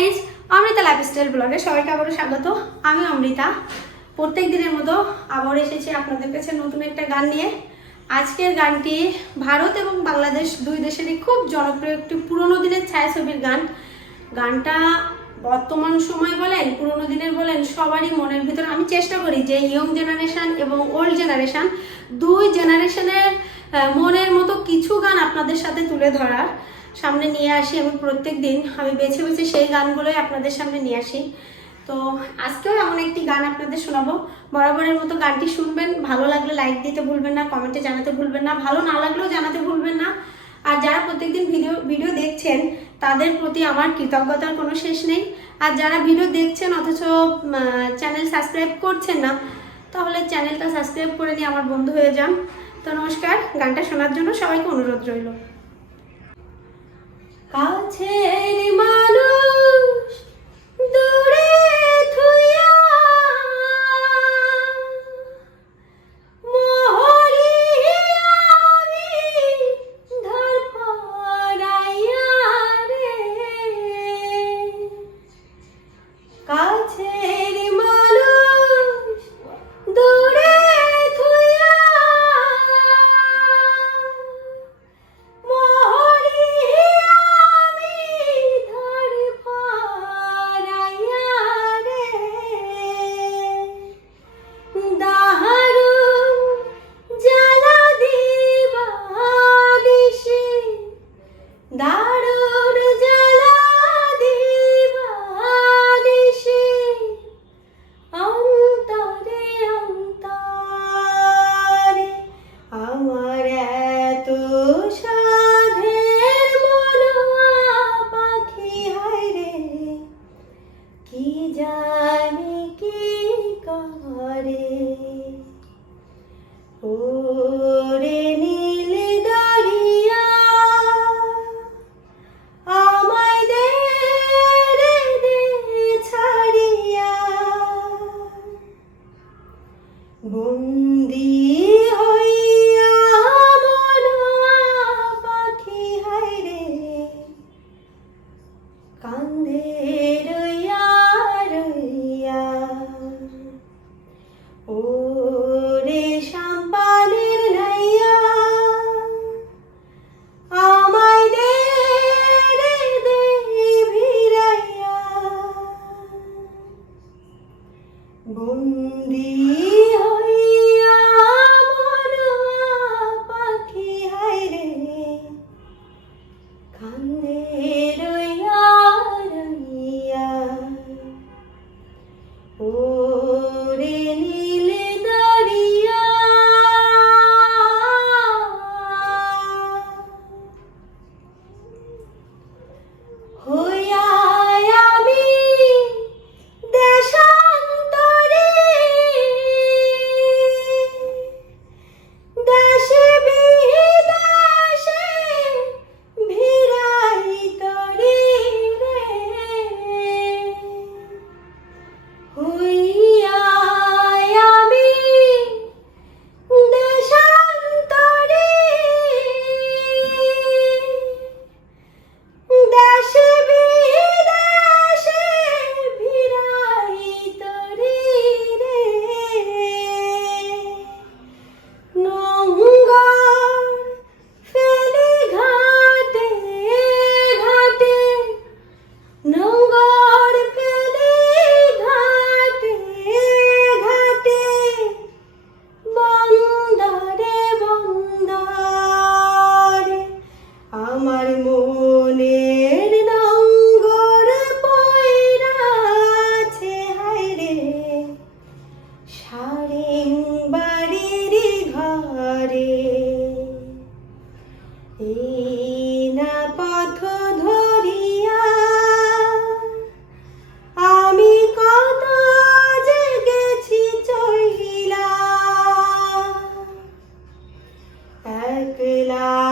Guys Amrita lifestyle ব্লগে সবাইকে আবারও স্বাগত। আমি অমৃতা। প্রত্যেক দিনের মতো আবার এসেছি আপনাদের কাছে নতুন একটা গান নিয়ে। আজকের গানটি ভারত এবং বাংলাদেশ দুই দেশেরই খুব জনপ্রিয় একটি পুরোনো দিনের ছায়াছবির গান। গানটা বর্তমান সময় বলেন, পুরোনো দিনের বলেন, সবারই মনের ভিতর। আমি চেষ্টা করি যে ইয়ং জেনারেশন এবং ওল্ড জেনারেশন দুই জেনারেশনের মনের মতো কিছু গান আপনাদের সাথে তুলে ধরার। সামনে নিয়ে আসি আমি প্রত্যেক দিন আমি বেছে বেছে সেই গানগুলোই আপনাদের সামনে নিয়ে আসি। তো আজকেও এমন একটি গান আপনাদের শোনাবো। বরাবরের মতো গানটি শুনবেন, ভালো লাগলে লাইক দিতে ভুলবেন না, কমেন্টে জানাতে ভুলবেন না, ভালো না লাগলেও জানাতে ভুলবেন না। আর যারা প্রত্যেকদিন ভিডিও ভিডিও দেখছেন, তাদের প্রতি আমার কৃতজ্ঞতার কোনো শেষ নেই। আর যারা ভিডিও দেখছেন অথচ চ্যানেল সাবস্ক্রাইব করছেন না, তাহলে চ্যানেলটা সাবস্ক্রাইব করে নিয়ে আমার বন্ধু হয়ে যান। তো নমস্কার, গানটা শোনার জন্য সবাইকে অনুরোধ রইল। কাছের মানুষ করে ওরে বন্দি Alhamdulillah.